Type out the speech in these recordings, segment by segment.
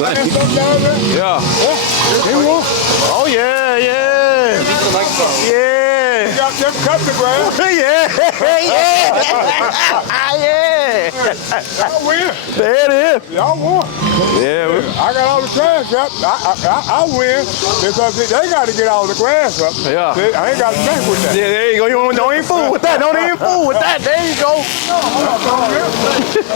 son. Yeah. Oh, yeah, yeah. Yeah. You got them cut the grass. Yeah. Yeah. Y'all win. There it is. Y'all won. Yeah. I got all the trash up. I win because they got to get all the grass up. Yeah. See, I ain't got to mess with that. Yeah, there you go. You don't even fool with that. Don't even fool with that. There you go.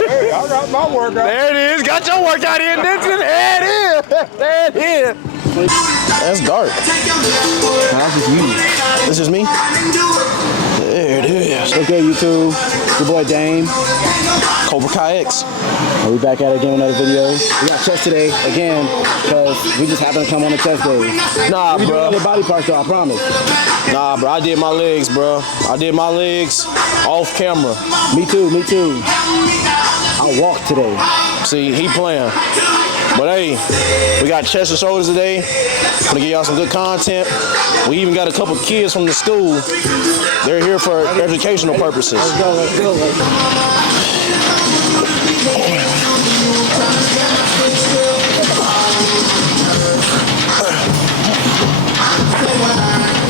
Hey, I got my work out. There it is. Got your workout in. There it is. There it is. That's dark. How's this you? This is me. There it is. Okay, YouTube. Your boy Dame. Cobra Kai X. We back at it again with another video. We got chest today again because we just happened to come on the chest day. Nah, We do bro. other body parts though, I promise. Nah, bro. I did my legs, bro. I did my legs off camera. Me too, me too. I walked today. See, he playing. But hey, we got chest and shoulders today. Gonna give y'all some good content. We even got a couple kids from the school. They're here for educational purposes. Let's go, let's go, let's go.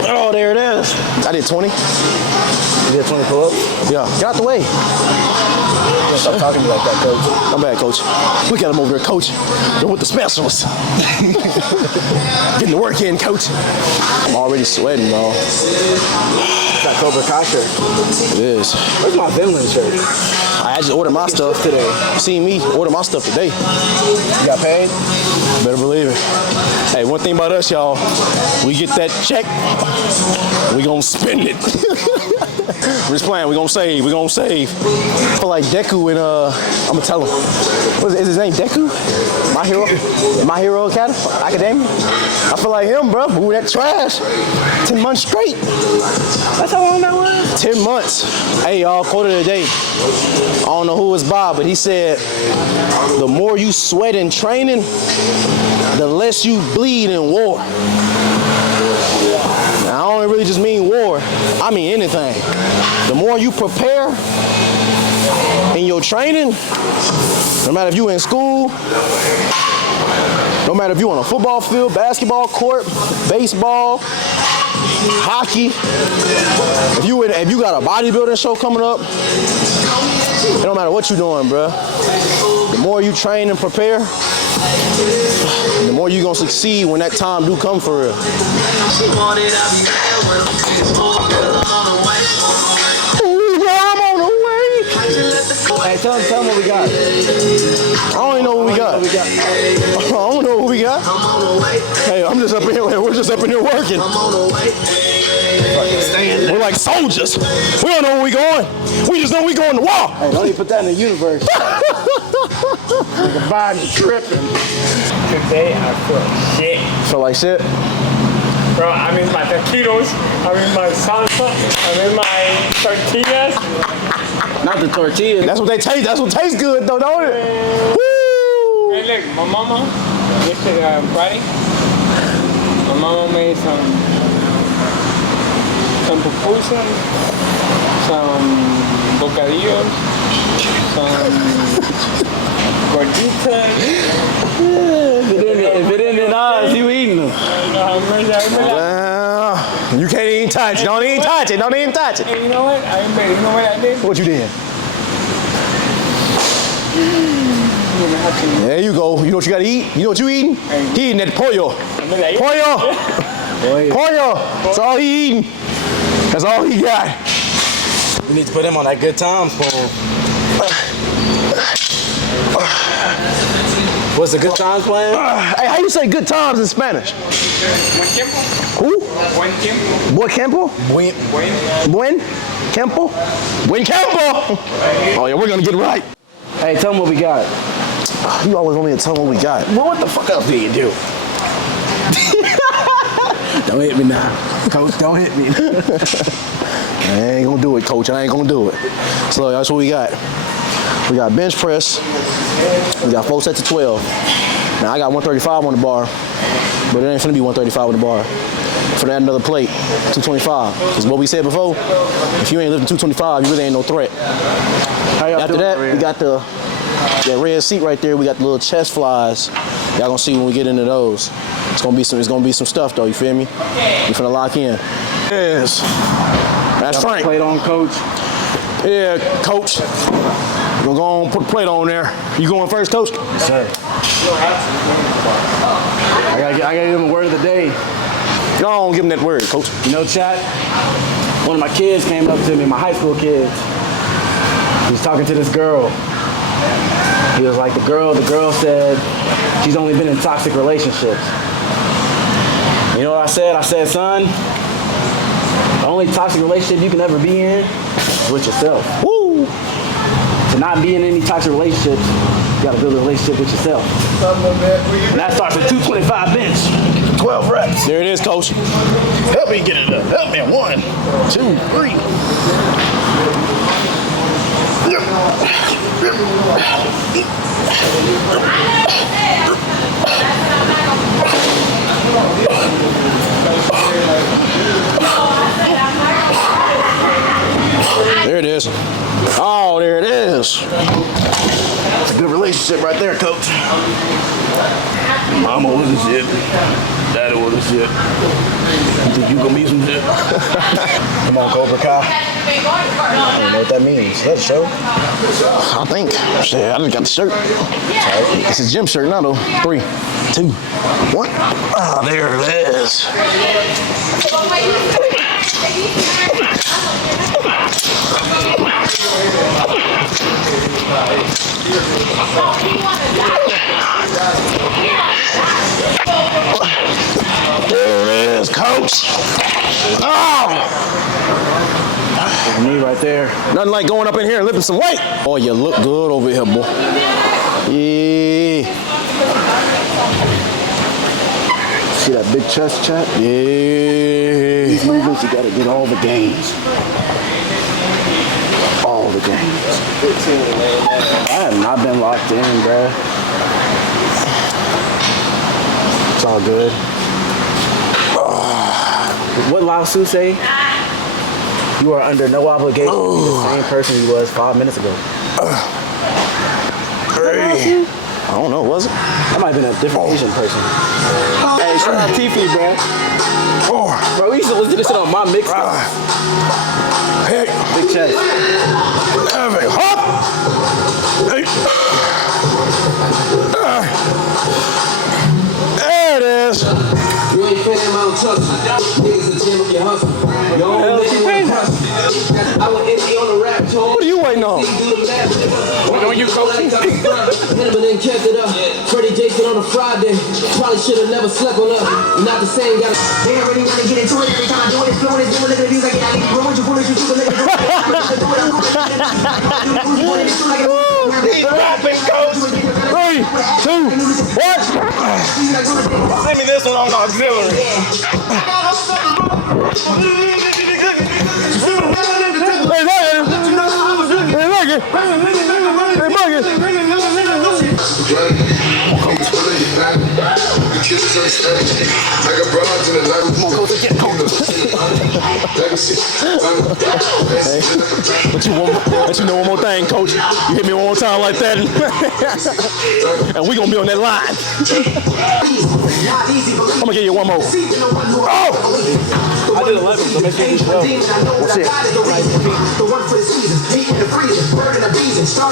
Oh, there it is. I did 20. You did 20 pull-ups? Yeah, get out the way. Stop talking to me like that, coach. I'm bad, coach. Look at him over there, coach. They're with the specialists. Getting the work in, coach. I'm already sweating, bro. It's that Cobra Kai shirt. It is. Where's my Vinland shirt? I just ordered my stuff today. See me order my stuff today. You got paid? Better believe it. Hey, one thing about us, y'all, we get that check, we gonna spend it. We're just playing, we gonna save, we gonna save. I feel like Deku and I'm gonna tell him. Is his name Deku? My Hero Academia? I feel like him, bro. Moving that trash. 10 months straight. That's how long that was? 10 months. Hey, y'all, quote of the day. I don't know who it's by, but he said, the more you sweat in training, the less you bleed in war. Now, I don't really just mean war. I mean anything. The more you prepare in your training, no matter if you in school, no matter if you on a football field, basketball court, baseball, hockey, if you got a bodybuilding show coming up, it don't matter what you're doing, bro. The more you train and prepare, the more you're gonna succeed when that time do come for real. Ooh, I'm on the way. Hey, tell them what we got. I don't even know what we got. I don't know what we got. Hey, I'm just up in here. We're just up in here working. We're like soldiers. We don't know where we going. We just know we going to war. Hey, don't even put that in the universe. The body tripping. Today I feel shit. Feel like shit? Bro, I'm in my taquitos, I'm in my salsa, I'm in my tortillas. Not the tortillas. That's what they taste. That's what tastes good though, don't it? Woo! Hey, look, my mama, yesterday Friday, my mama made some pupusas, some bocadillos, some gorditas. If it ain't in ours, you eating them. Well, you can't even touch it. Don't even touch it. Don't even touch it. Hey, you know what? You know what I did? What you did? There you go. You know what you gotta eat? You know what you eating? He eating that pollo. Pollo. Pollo. That's all he eating. That's all he got. We need to put him on that good times phone. What's the good times plan? Hey, how you say good times in Spanish? Buen tiempo. Who? Buen tiempo. Buen Campo? Buen Campo? Buen Campo! Oh yeah, we're gonna get it right. Hey, tell them what we got. You always want me to tell them what we got. Well, what the fuck else do you do? Don't hit me now. Coach, don't hit me. I ain't gonna do it, coach. I ain't gonna do it. So that's what we got. We got bench press. We got 4 sets of 12. Now I got 135 on the bar, but it ain't finna be 135 on the bar. For that another plate, 225. Because what we said before, if you ain't lifting 225, you really ain't no threat. How y'all After doing that, over we here? got the That red seat right there, we got the little chest flies. Y'all gonna see when we get into those. It's gonna be some stuff though, you feel me? We finna lock in. Yes. That's Frank. Plate on, coach. Yeah, coach. We're gonna go on put the plate on there. You going first, coach? Yes, sir. I gotta give him a word of the day. Go on, give him that word, coach. You know, chat, one of my kids came up to me, my high school kids. He was talking to this girl. He was like, the girl said she's only been in toxic relationships. You know what I said? I said, son, the only toxic relationship you can ever be in is with yourself. Woo! To not be in any toxic relationships, you gotta build a relationship with yourself. And that starts with 225 bench, 12 reps. There it is, coach. Help me get it up. Help me. 1, 2, 3. There it is. Oh, there it is. It's a good relationship right there, coach. Mama was a shit. Daddy was a shit. You think you gonna be some shit? Come on, Cobra Kai. I don't know what that means. Is that a show? I think. Shit, I just got the shirt. It's a gym shirt now, though. 3, 2, 1. Ah, there it is. There it is, coach. Oh! Me right there. Nothing like going up in here and lifting some weight. Oh, you look good over here, boy. Yeah. See that big chest, chat? Yeah. These movements, you gotta get all the gains. All the gains. I have not been locked in, bruh. It's all good. What Lao Tzu say? You are under no obligation to be the same person you was 5 minutes ago. Hey. I don't know, was it? That might have been a different Asian person. Hey, shout out Tiffy, bro. Bro, we used to listen to this shit on my mix. Hey. Big chest. Hey. Hop. Hey. There it is. You ain't paying my own touch. Niggas in gym if you hustle. You don't make it with hustle. I went empty on the rap tour. What are you waiting on? When you coaching? But then kept it up. Freddie Jason on a Friday. Probably should have never slept on up. Not the same guy. They don't really want to get into it every time I do it. It's flowing, it's doing, look at the views like it. I need growing, you want to do the living. He's rapping, coach. 3, 2, 1. Send me this one on the auxiliary. Hey, look it. Hey, Muggy. Let you know one more thing, coach. You hit me one more time like that, and we gonna be on that line. I'm gonna give you one more. Oh! I did 11, so make sure you do 12. That's it.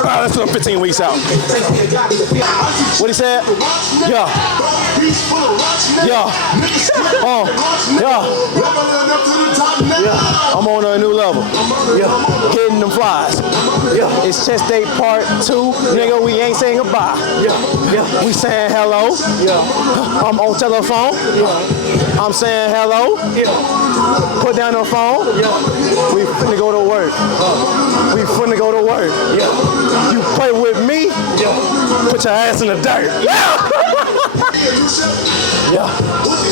That's 15 weeks out. What he said? Yeah. Yeah. Yeah. Yeah. I'm on a new level. Yeah. Hitting them flies. Yeah. It's chest day part 2. Nigga, we ain't saying goodbye. Yeah. Yeah. We saying hello. Yeah. I'm on telephone. Yeah. I'm saying hello. Yeah. Put down the phone. Yeah. We finna go to work. We finna go to work. Yeah. You play with me, Yeah. put your ass in the dirt. Yeah. Yeah.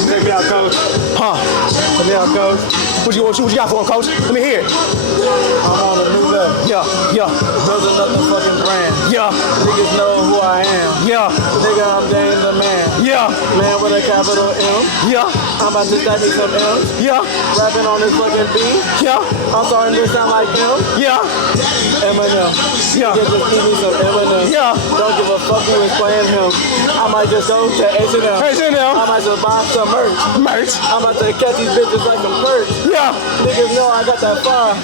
Check me out, coach. Huh? Check me out, coach. What you got for him, coach? Let me hear it. I'm on a new level. Yeah. Yeah. Building up the fucking brand. Yeah. Niggas know who I am. Yeah. Nigga, I'm Dane the man. Yeah. Man with a capital M. Yeah. I'm about to stack me some M's. Yeah. Rapping on this fucking beat. Yeah. I'm starting to sound like him. Yeah. Eminem. Yeah. Nigga just give me some Eminem. Yeah. Don't give a fuck who is playing him. I might just go to H&M. I might just buy some merch. I'm about to catch these bitches like some perks. Yeah. Niggas know I got that fire.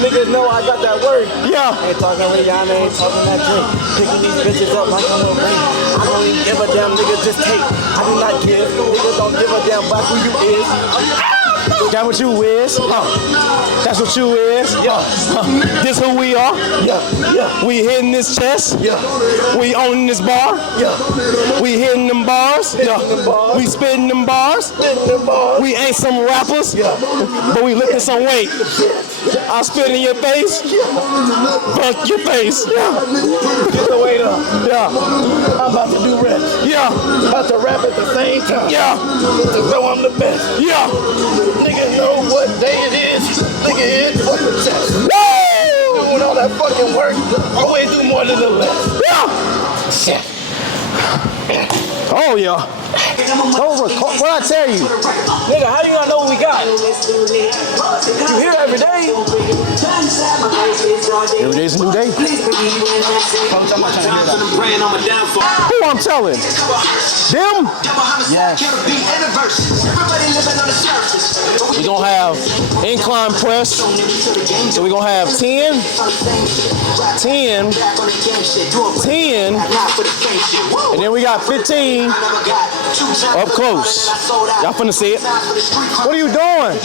Niggas know I got that work. Yeah. Ain't talking Rihanna, ain't talking that drink. Picking these bitches up like I'm a ring. I don't even give a damn, nigga, just take. I do not give. Niggas don't give a damn about who you is. That what you is? That's what you is? Yeah. This who we are? Yeah. Yeah. We hitting this chest? Yeah. We owning this bar? Yeah. We hitting them bars? Hitting them bars. We spitting them bars? Spitting them bars. We ain't some rappers? Yeah. But we lifting some weight. I spit in your face? Fuck your face. Yeah. Get the weight up. Yeah. I'm about to do reps. Yeah. About to rap at the same time. Yeah. To know I'm the best. Yeah. Nigga know what day it is. Nigga is fucking chest. Woo! Doing all that fucking work. Always do more than the less. Yeah. Shit. Oh yeah. What I tell you? Nigga, how you gonna know what we got? You hear every day. Every day's a new day. Coach, I'm not trying to hear that. Who I'm telling? Them? Yes. We're gonna have incline press. So we're gonna have 10, 10, 10, and then we got 15 up close. Y'all finna see it. What are you doing?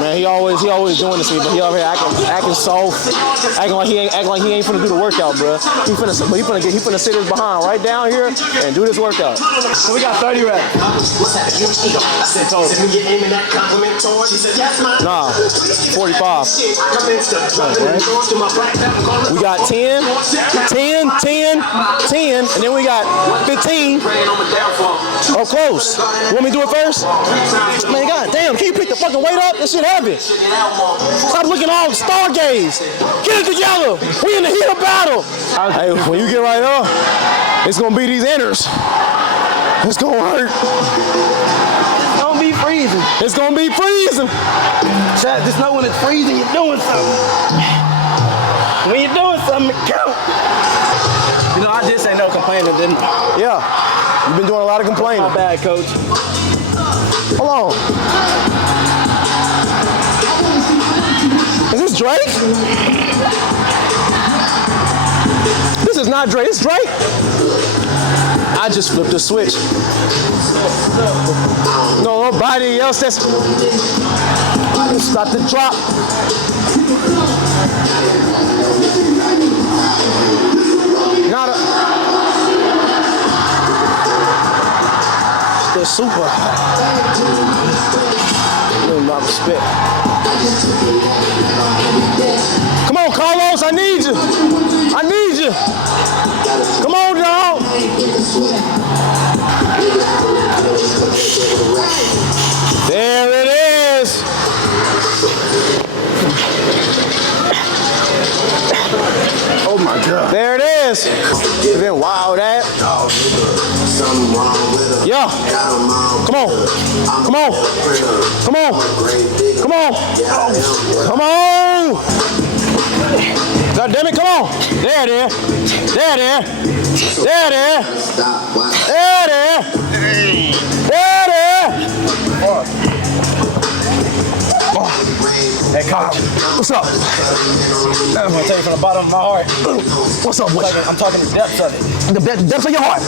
Man, he always doing this to me, but he over here acting soft, acting like he ain't finna do the workout, bro. He finna sit his behind right down here and do this workout. So we got 30 reps. Nah, 45. We got 10, 10, 10, 10, and then we got 15 up close. You want me to do it first? Man, god damn, can you pick the fucking weight up? This shit heavy. Stop looking all stargaze. Get it together. We in the heat of battle. Hey, when you get right up, it's gonna be these inners. It's gonna hurt. It's gonna be freezing. It's gonna be freezing. Chat, just know when it's freezing, you're doing something. When you're doing something, it counts. You know, I did say no complaining, didn't I? Yeah, you've been doing a lot of complaining. My bad, coach. Hold on. Is this Drake? This is not Drake. It's Drake. I just flipped the switch. No, nobody else that's stop the drop. Not a the super. Not respect. Come on, Carlos, I need you. I need you. Come on, dog. There it is. Oh my God. There it is. You've been wild at. Yeah. Come on. Come on. Come on. Come on. Come on. God damn it, come on. There it is. There it is. There it is. There it is. There it is. Hey, coach. What's up? I'm gonna tell you from the bottom of my heart. What's up, boy? I'm talking the depths of it. The depths of your heart.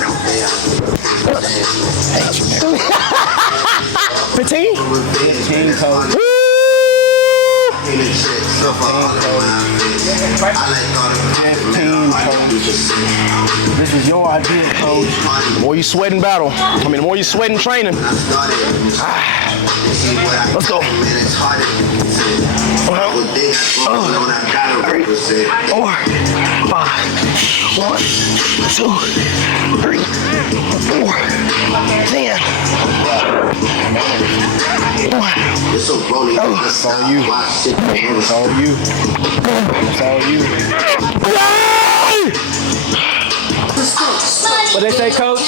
15? 15, coach. 15, coach. This is your idea, coach. The more you sweat in battle, the more you sweat in training. Let's go. 3, 4, 5. 1, 2, 3, 4, 10. It's all you. It's all you. It's all you. Hey! What they say, coach?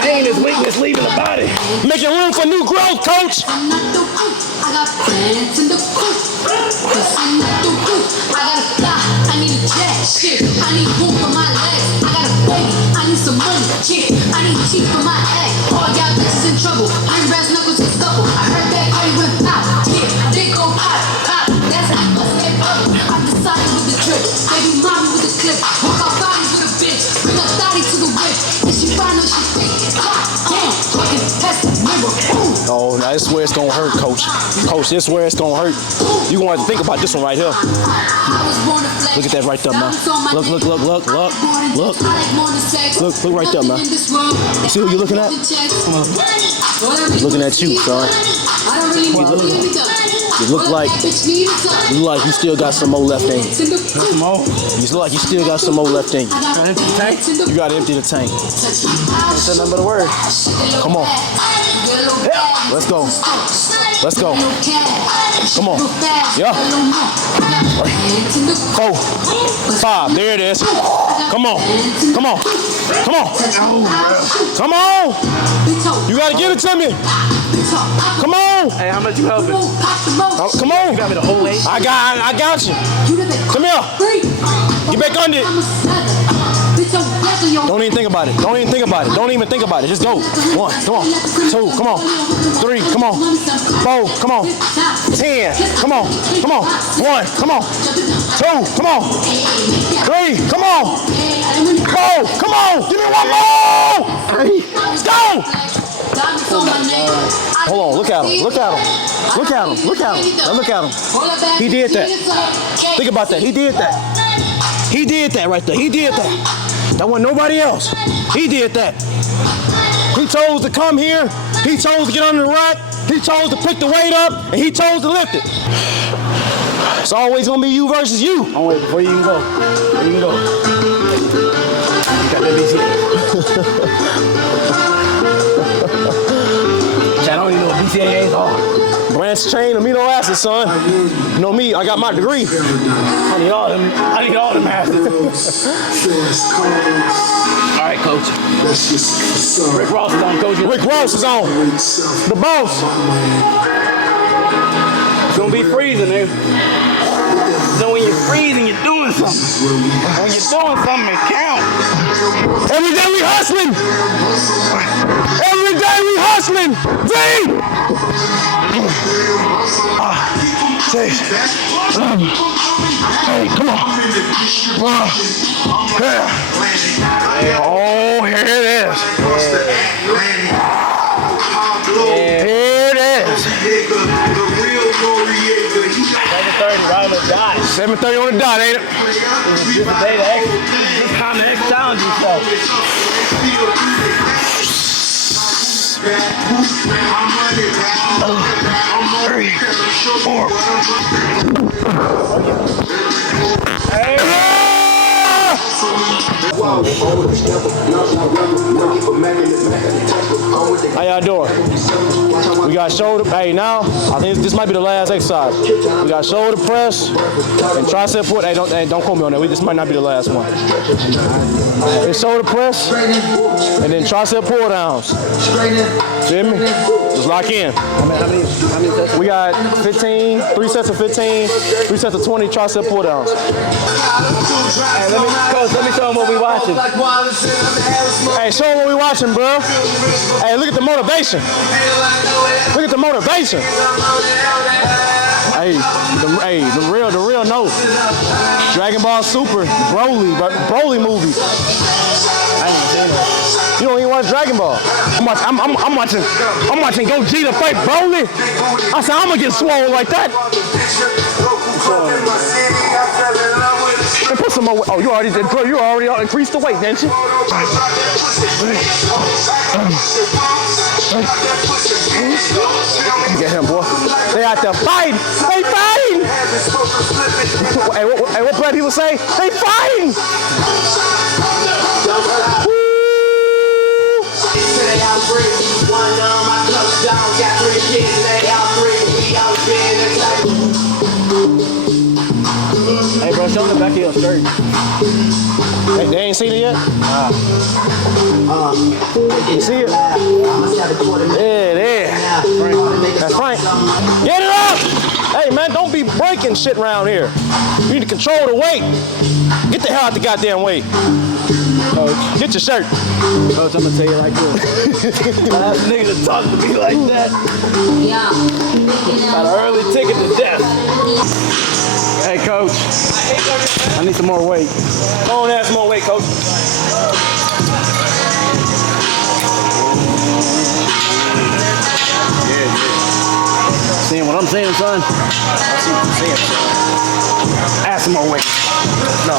Pain is weakness leaving the body. Making room for new growth, coach. I got plans in the coop. Listen at the roof. I got a fly. I need a jet. Shit. I need room for my legs. I got a baby. I need some money. Shit. I need teeth for my egg. All y'all bitches in trouble. I'm brass knuckles and stubble. I heard that Cardi went pop. Yeah. They go pop. Pop. That's how I must get up. I decided with the drip. Baby mommy with the clip. Walk out bodies with a bitch. Bring a thotty to the whip. And she find out she think. Damn. Fucking test the mirror. Oh, now this is where it's gonna hurt, coach. Coach, this is where it's gonna hurt. You gonna have to think about this one right here. Look at that right there, man. Look. Look right there, man. You see who you looking at? He's looking at you, son. You look like you still got some more left in you. You look like you still got some more left in you. You gotta empty the tank. That's the number of the word. Come on. Let's go. Let's go. Come on. Yeah. 4, 5. There it is. Come on. Come on. Come on. Come on. You gotta give it to me. Come on. Hey, how much you helping? Come on. You got me the whole 8? I got you. Come here. Get back under it. Don't even think about it. Don't even think about it. Don't even think about it. Just go. 1, come on. 2, come on. 3, come on. 4, come on. 10, come on. Come on. 1, come on. 2, come on. 3, come on. 4, come on. Give me one more. Let's go. Hold on. Look at him. Look at him. Look at him. Look at him. Now look at him. He did that. Think about that. He did that. He did that right there. He did that. That wasn't nobody else. He did that. He chose to come here. He chose to get under the rack. He chose to pick the weight up, and he chose to lift it. It's always gonna be you versus you. Oh wait, before you can go. Before you can go. Got that BCA. I don't even know what BCAAs are. Branch chain amino acid, son. You know me, I got my degree. I need all them acids. All right, coach. Rick Ross is on, coach. Rick Ross is on. The boss. It's gonna be freezing, man. So when you're freezing, you're doing something. When you're doing something, it counts. Every day we hustling. Every day we hustling. D. Hey, come on. Oh, here it is. Here it is. 7:30 right on the dot. 7:30 on the dot, ain't it? This is the day to exit. It's time to challenge yourself. 3, 4. Hey! How y'all doing? We got shoulder. Hey, now I think this might be the last exercise. We got shoulder press and tricep pull. Hey, don't quote me on that. This might not be the last one. It's shoulder press and then tricep pull downs. See me? Just lock in. How many sets? We got 15, 3 sets of 15, 3 sets of 20 tricep pull downs. Hey, let me show them what we watching. Hey, show them what we watching, bro. Hey, look at the motivation. Look at the motivation. Hey, the real note. Dragon Ball Super, Broly movie. I ain't seen it. You don't even watch Dragon Ball. I'm watching Gogeta fight Broly. I said I'm gonna get swole like that. And put some more weight. Oh, you already increased the weight, didn't you? Get him, boy. They out there fighting. They fighting. Hey, what black people say? They fighting. Hey, bro, show showing the back of your skirt. They ain't seen it yet? You see it? Yeah, there. That's Frank. Get it up! Hey, man, don't be breaking shit around here. You need to control the weight. Get the hell out the goddamn way. Coach, Get your shirt. Coach, I'm gonna tell you like this. Last nigga to talk to me like that. Got an early ticket to death. Hey, Coach, I need some more weight. Go on, add some more weight, coach. Seeing what I'm saying, son? I see what you're saying, son. Add some more weight. No.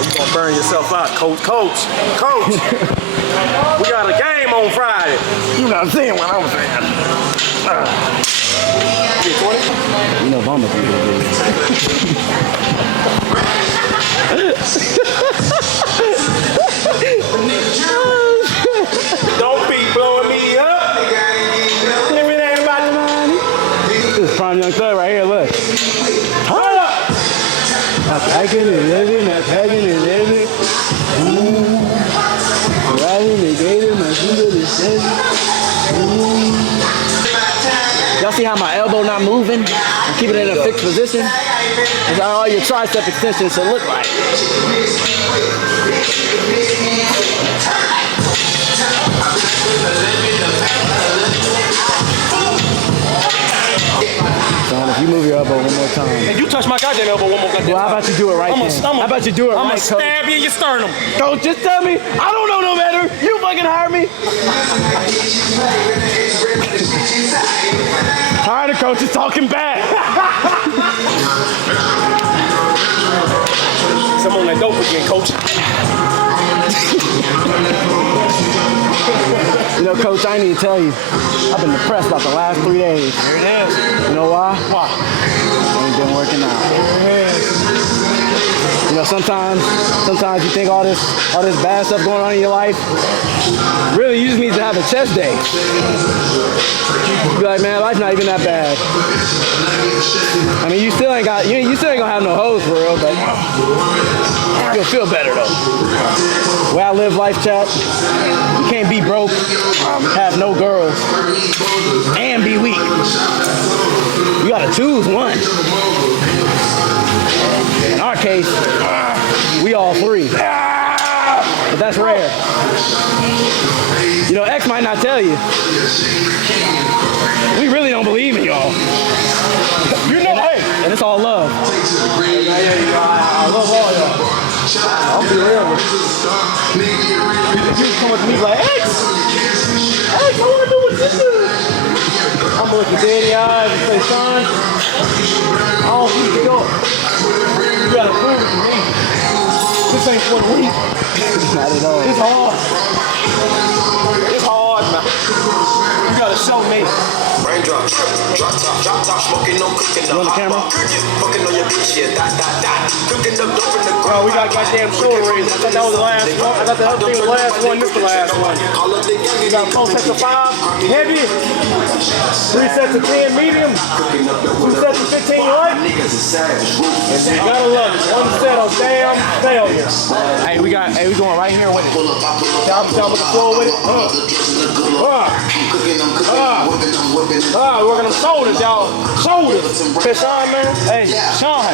You gonna burn yourself out, coach. Coach. We got a game on Friday. You know what I'm saying what I'm saying. Get 20? You know Bama can do this. Don't be blowing me up. If it ain't about the money. This is Prime Young Thug right here, look. Hold up. I'm packing and living, I'm packing and living. Riding the gator, my finger is steady. Y'all see how my elbow not moving? I'm keeping it in a fixed position. That's how all your tricep extensions should look like. Son, if you move your elbow one more time. If you touch my goddamn elbow one more goddamn Well, how time. about you do it right then? How about you do it I'm right, gonna Coach? stab you in your sternum. Coach, just tell me. I don't know no better. You fucking hired me. Tired of coaches talking back. Some on that dope again, coach. You know, Coach, I need to tell you, I've been depressed about the last 3 days. There it is. You know why? Why? Ain't been working out. You know, sometimes you think all this bad stuff going on in your life. Really, you just need to have a chest day. Be like, man, life's not even that bad. I mean, you still ain't gonna have no hoes for real, but you'll feel better though. The way I live life, chat, you can't be broke, have no girls, and be weak. You gotta choose one. In our case, we all three. But that's rare. You know, X might not tell you. We really don't believe in y'all. You know, hey. And it's all love. I love all y'all. I'll be real with you. You come up to me like, X, I wanna do what you do. I'm gonna look you dead in the eyes and say, son, I don't need to go. You gotta prove it to me. This ain't for the weak. Not at all. It's hard. It's hard, man. You gotta show me. Raindrop, drop top, smoking, no cooking. You on the camera? Fucking on your bitch, yeah, that. Cooking up dope in the Bro, we got goddamn shoulder raise. I thought that was the last one. I thought the other thing was the last one. This is the last one. We got 4 sets of 5 heavy, 3 sets of 10 medium, 2 sets of 15 light. And you gotta love it. 1 set of damn failure. Hey, we going right here with it. Y'all looking slow with it. Working on shoulders, y'all. Shoulders. Hey, Sean, man. Hey, Sean.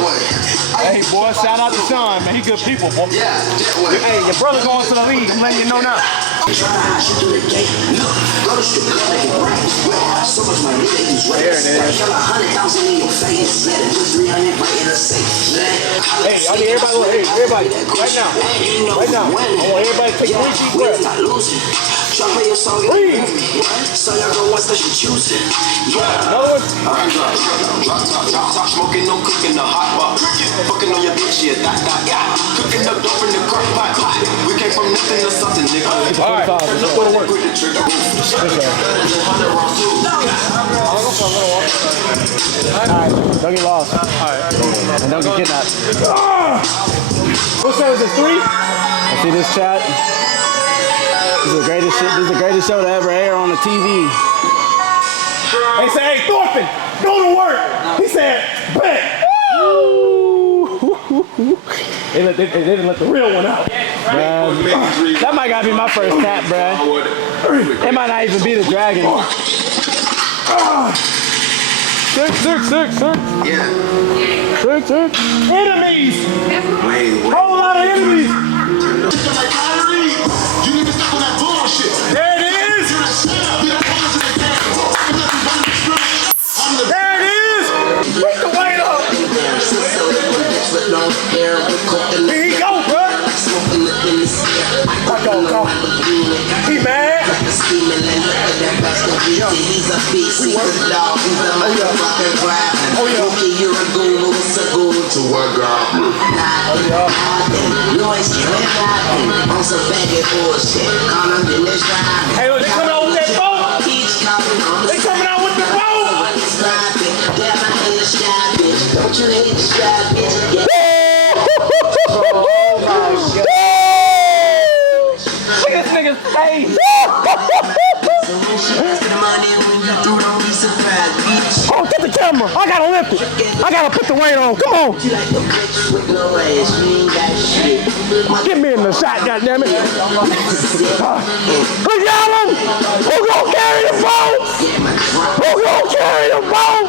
Hey, boy, shout out to Sean, man. He good people, boy. Hey, your brother going to the league. I'm letting you know now. There it is. Hey, I need everybody, right now. I want everybody to take 3 deep breaths. Breathe. So y'all go once that you choose it. Another one. Drop top, smoking, no cooking, the hot pot. Fucking on your bitch, yeah, that. Cooking up dope in the crock pot. We came from nothing to something, nigga. All right, let's go to work. Alright, don't get lost. Alright. And don't get kidnapped. What show is this, 3? I see this chat. This is the greatest shit. This is the greatest show to ever air on the TV. They say, hey, Thorfinn, go to work. He said, bet. They didn't let the real one out. That might gotta be my first tap, bruh. It might not even be the dragon. Six. Yeah. Six. Enemies! Wait. Whole lot of enemies! You need to stop on that bullshit. There it is! There it is! Put the weight up! Here he go, bro! Go. He mad? Hey, look, they coming out with that boat! They coming out with the boat! Look at this nigga's face! Oh, get the camera! I gotta lift it! I gotta put the weight on! Come on! Get me in the shot, goddammit! Look at him! Who gon' carry the boat? Who gon' carry the boat?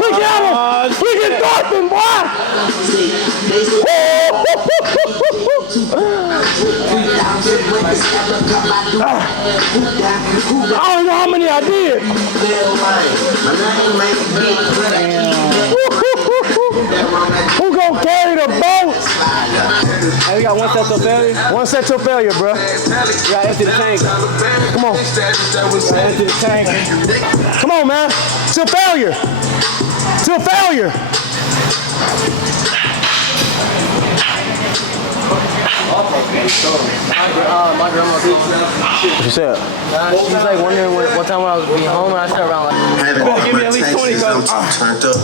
Look at him! Look at Dorfman, boy! I don't know how many I did. Who gon' carry the boat? Hey, we got one set to failure. One set to failure, bro. We gotta empty the tank. Come on. Gotta empty the tank. Come on, man. To failure. To failure. My grandma told me. What you said? She was like wondering what time I was being home, and I said around like. Give me at least 20, coach. Turned up.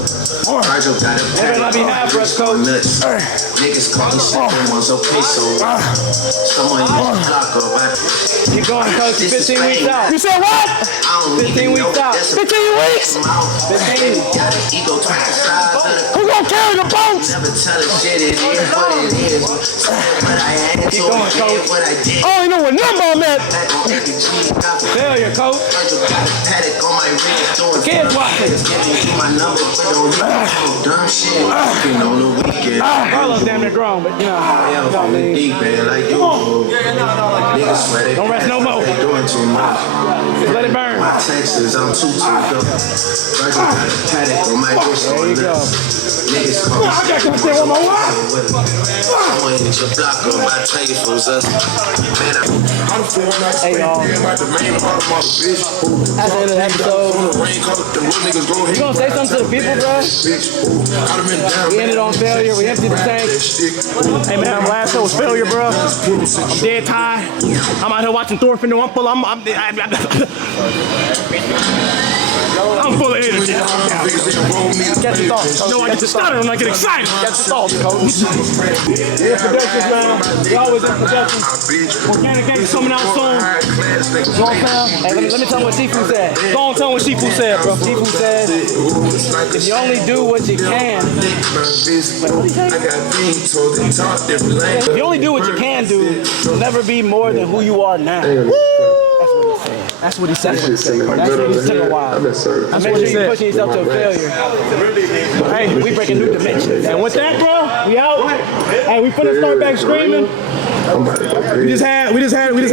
Virgil got it. Better not be half rush, coach. Niggas call me second one's okay, so someone hit the block up. Keep going, coach. 15 weeks out. You said what? 15 weeks out. 15 weeks? 15. Who gonna carry the boat? Never tell a shit, it is what it is. But I had Keep going, coach. what I did. I don't even know what number I'm at. Failure, coach. Paddock on my wrist, doing Kids watching. giving my number, but don't dumb shit. Fucking on the weekend. Carlos damn near grown, but you know. Yeah, I'm in deep end like you. Niggas swear they Don't rest no more. they doing too much. Just let it burn. My Texas, I'm too up. Virgil got a Paddock on my wrist. There you go. Niggas call me second one's okay, so someone hit your block up, I tell you fools us. Man, Hey, y'all. At the end of the episode, you gonna say something to the people, bro? We ended on failure. We emptied the tank. Hey man, last show was failure, bro. I'm dead tired. I'm out here watching Thorfinn. I'm full of energy. Get your thoughts. No, I get to stutter when I get excited. Get your thoughts, coach. We're in productions, man. We always in production. Organic Game's coming out soon. Go on, fam. Hey, let me tell you what Shifu said. Go on, tell me what Shifu said, bro. Shifu said, if you only do what you can, if you only do what you can do, you'll never be more than who you are now. That's what he said. That's what he said. That's what he took a while. Make sure you're pushing yourself to a failure. Hey, we breaking new dimensions. And with that, bro, we out. Hey, we finna start back streaming. We just had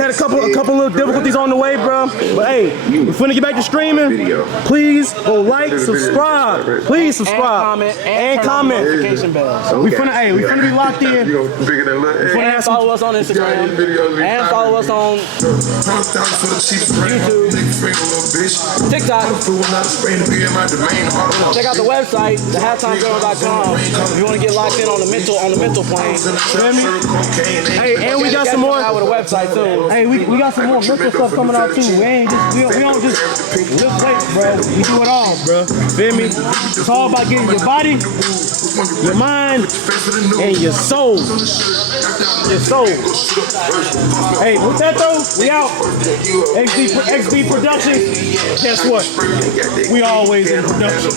a couple little difficulties on the way, bro. But hey, we finna get back to streaming. Please go like, subscribe. Please subscribe and comment. Notification bells. We finna be locked in. And follow us on Instagram. And follow us on YouTube, TikTok. Check out the website, thehalftimejournal.com. If you want to get locked in on the mental plane. Hey, And we got some more. Out with a website too. Hey, we got some more mental stuff coming out too. We don't just lift weights, bro. We do it all, bro. Feel me? It's all about getting your body, your mind, and your soul. Your soul. Hey, with that though, we out. XB Productions. Guess what? We always in production.